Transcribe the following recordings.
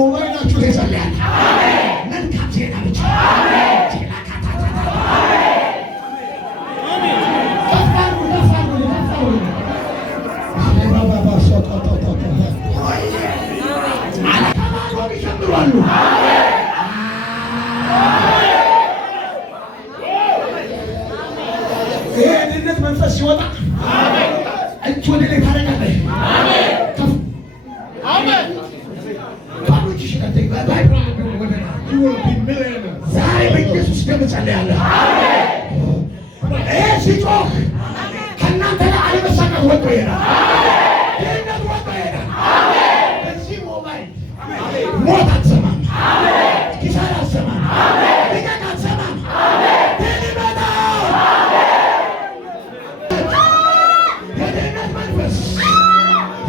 ሞባይላችሁ ተጸልያል። መልካም ዜና ብቻ የድነት መንፈስ ሲወጣ እጅ ወደ ላይ ታደርጋለህ። ዛሬ በኢየሱስ ደም ጸልያለሁ። ሲጮህ ከእናንተ ላይ አለመሳካት ወጥቶ ይሄዳል። ድህነት ወጥቶ ይሄዳል። በዚህ ሞባይል ሞት አትሰማም፣ ኪሳራ አትሰማም፣ ልቀት አትሰማም። ድል ይመጣል። የድህነት መንፈስ፣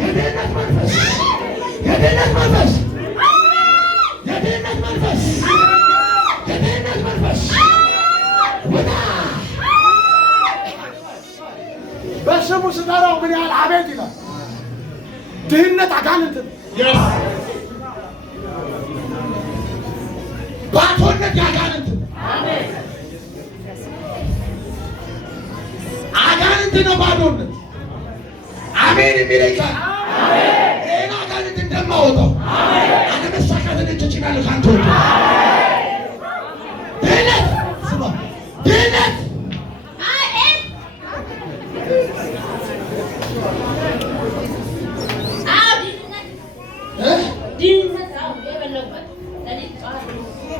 የድህነት መንፈስ፣ የድህነት መንፈስ፣ የድህነት መንፈስ፣ የድህነት መንፈስ ውጣ። በስሙ ስጠራው ምን ያህል አቤት ይላል። ድህነት አጋንንት ነው። ባዶነት ያጋንንት ነው። አጋንንት ነው ባዶነት። አሜን የሚለኝ ቃል ይህን አጋንንት እንደማወጣው አለመሳካትን እጭጭናለሁ ካንተ ወደ ድህነት ስማ ድህነት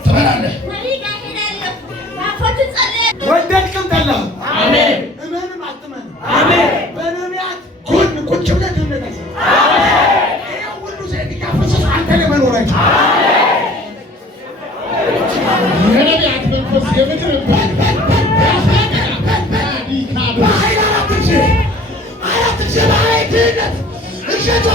ትበላለህ። ወደድክም ጠላህም እመንም አትመንም በነቢያት ጎን ቁጭ ብለህ ድህነት አይሰማም። ይሄ ሁሉ ዘይት እያፈሰሱ አንተ ላይ መኖር አይችልም። የነቢያት መንፈስ የምድር በኃይል አራት ጊዜ ድህነት እሸጮ